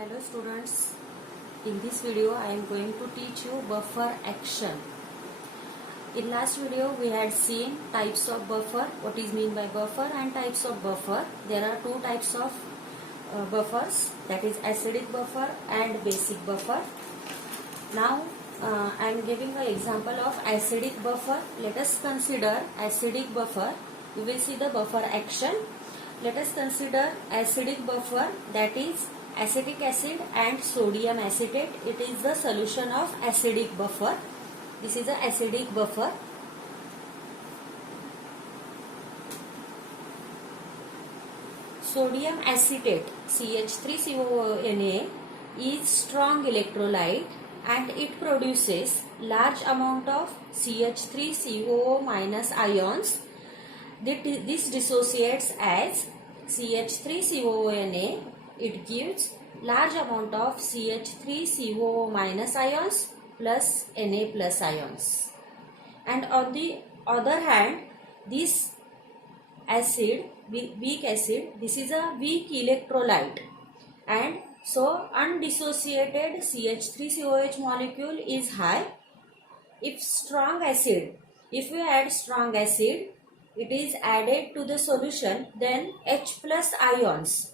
Hello students, in this video I am going to teach you buffer action. In last video we had seen types of buffer, what is mean by buffer and types of buffer. There are two types of buffers, that is acidic buffer and basic buffer. Now I am giving an example of acidic buffer. Let us consider acidic buffer. You will see the buffer action. Let us consider acidic buffer, that is acetic acid and sodium acetate. It is the solution of acidic buffer. This is the acidic buffer. Sodium acetate CH3CONA is strong electrolyte and it produces large amount of CH3COO minus ions. This dissociates as CH3CONA. It gives large amount of CH3COO minus ions plus Na plus ions. And on the other hand, this acid, weak acid, this is a weak electrolyte, and so undissociated CH3COH molecule is high. If we add strong acid, it is added to the solution, then H plus ions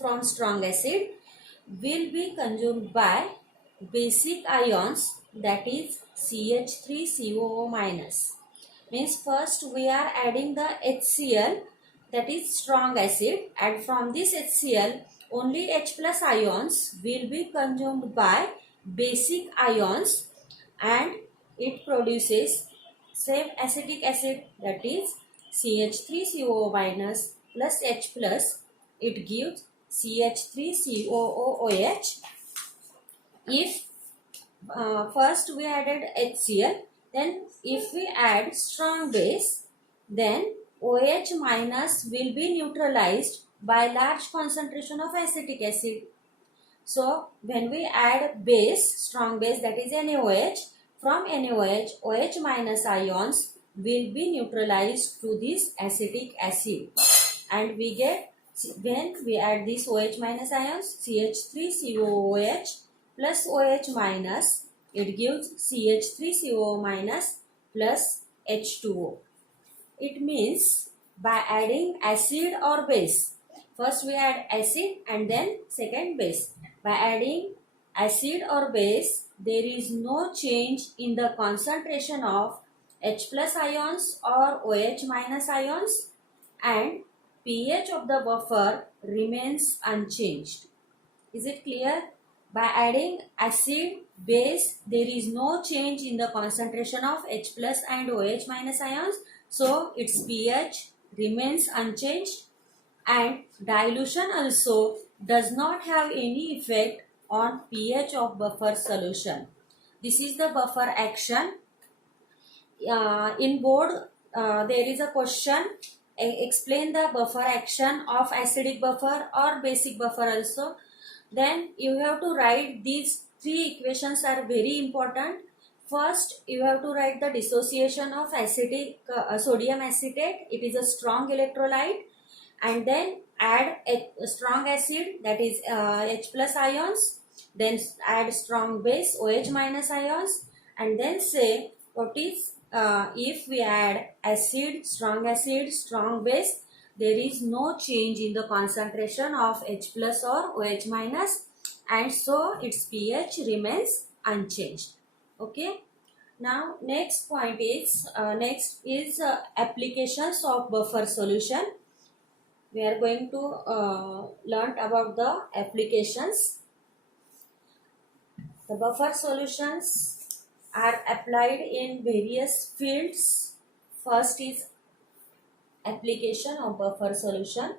from strong acid will be consumed by basic ions, that is CH3COO minus. Means first we are adding the HCl, that is strong acid, and from this HCl only H plus ions will be consumed by basic ions and it produces same acetic acid, that is CH3COO minus plus H plus. It gives CH3COOH. If first we added HCl, then if we add strong base, then OH minus will be neutralized by large concentration of acetic acid. So when we add base, strong base, that is NaOH, from NaOH, OH minus ions will be neutralized to this acetic acid, and we get, when we add this OH minus ions, CH3COOH plus OH minus, it gives CH3COO minus plus H2O. It means by adding acid or base, first we add acid and then second base. By adding acid or base, there is no change in the concentration of H plus ions or OH minus ions, and pH of the buffer remains unchanged. Is it clear? By adding acid, base, there is no change in the concentration of H plus and OH minus ions, so its pH remains unchanged, and dilution also does not have any effect on pH of buffer solution. This is the buffer action. In board there is a question, explain the buffer action of acidic buffer or basic buffer also. Then you have to write these three equations are very important. First you have to write the dissociation of acetic sodium acetate. It is a strong electrolyte, and then add a strong acid, that is H plus ions, then add strong base OH minus ions, and then say what is if we add acid, strong base, there is no change in the concentration of H plus or OH minus, and so its pH remains unchanged. Okay. Now next point is applications of buffer solution. We are going to learn about the applications. The buffer solutions are applied in various fields. First is application of buffer solution.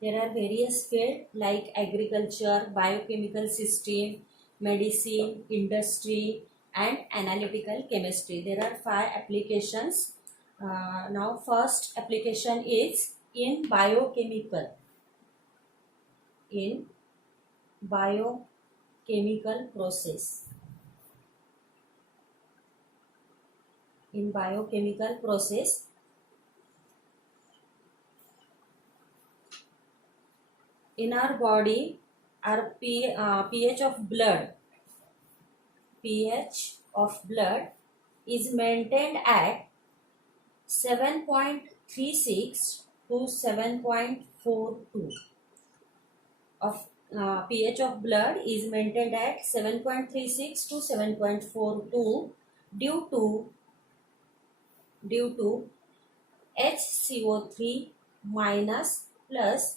There are various fields like agriculture, biochemical system, medicine, industry, and analytical chemistry. There are 5 applications. Now first application is in biochemical. In biochemical process. in biochemical process, in our body, our pH of blood is maintained at 7.36 to 7.42 of pH of blood is maintained at 7.36 to 7.42 due to HCO3 minus plus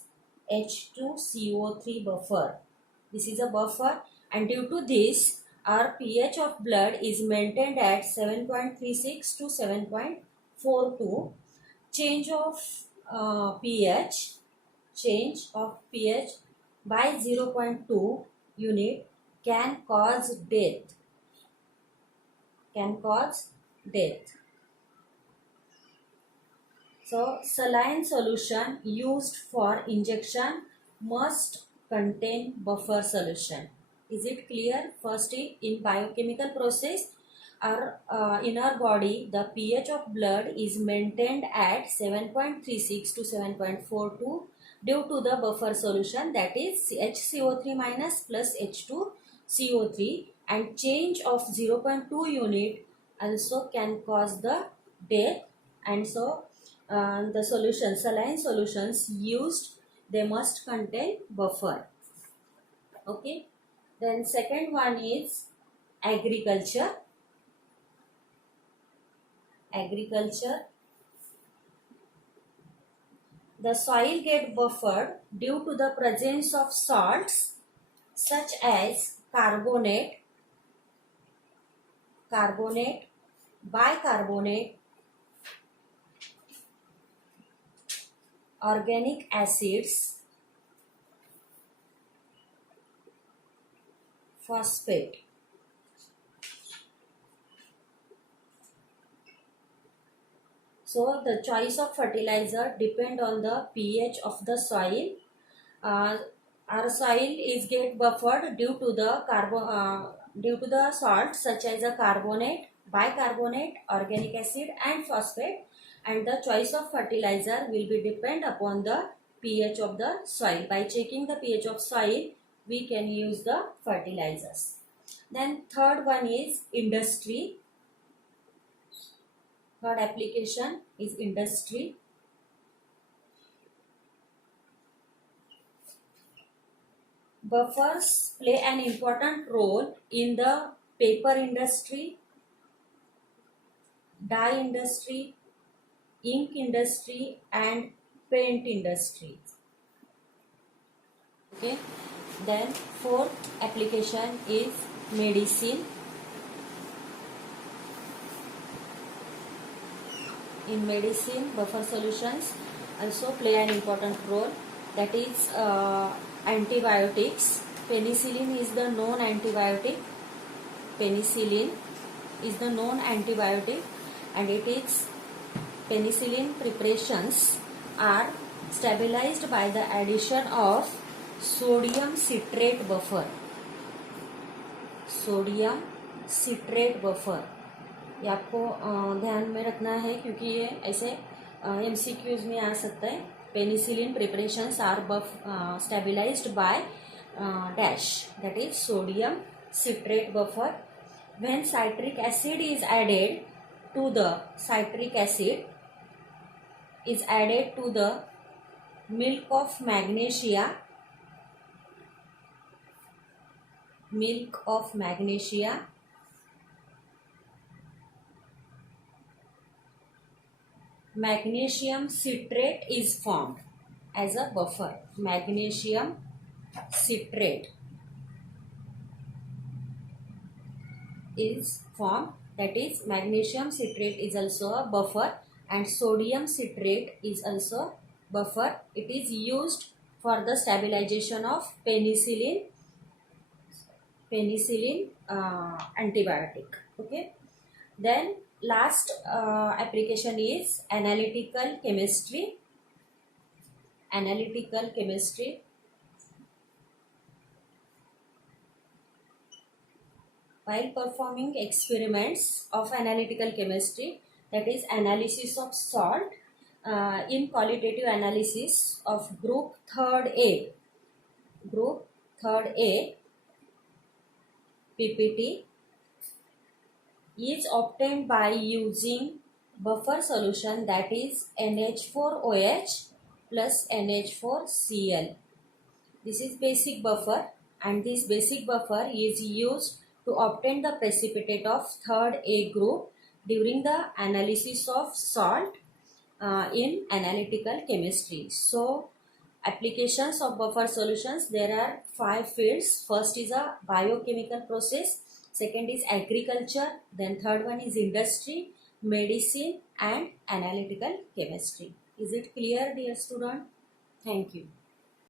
H2CO3 buffer. This is a buffer, and due to this our pH of blood is maintained at 7.36 to 7.42. Change of pH by 0.2 unit can cause death. So saline solution used for injection must contain buffer solution. Is it clear? First, in biochemical process, in our body, the pH of blood is maintained at 7.36 to 7.42 due to the buffer solution, that is HCO3 minus plus H2CO3, and change of 0.2 unit also can cause the death. And so the saline solutions used, they must contain buffer. Okay. Then second one is agriculture. The soil get buffered due to the presence of salts such as carbonate, bicarbonate, organic acids, phosphate. So the choice of fertilizer depend on the pH of the soil. Our soil is get buffered due to the salts such as a carbonate, bicarbonate, organic acid, and phosphate. And the choice of fertilizer will be depend upon the pH of the soil. By checking the pH of soil, we can use the fertilizers. Then third one is industry. Third application is industry. Buffers play an important role in the paper industry, dye industry, ink industry, and paint industry. Okay. Then fourth application is medicine. In medicine, buffer solutions also play an important role, that is antibiotics. Penicillin is the known antibiotic. And it is penicillin preparations are stabilized by the addition of sodium citrate buffer. ये आपको ध्यान में रखना है, क्योंकि ये ऐसे MCQs में आ सकता है. Penicillin preparations are stabilized by dash, that is sodium citrate buffer. When citric acid is added to the milk of magnesia, magnesium citrate is formed as a buffer. Magnesium citrate is formed, that is magnesium citrate is also a buffer, and sodium citrate is also buffer. It is used for the stabilization of penicillin antibiotic. Okay. Then last application is analytical chemistry. While performing experiments of analytical chemistry, that is analysis of salt in qualitative analysis of group third A. Group third A PPT is obtained by using buffer solution, that is NH4OH plus NH4Cl. This is basic buffer, and this basic buffer is used to obtain the precipitate of third A group during the analysis of salt in analytical chemistry. So applications of buffer solutions, there are 5 fields. First is a biochemical process, second is agriculture, then third one is industry, medicine and analytical chemistry. Is it clear, dear student? Thank you.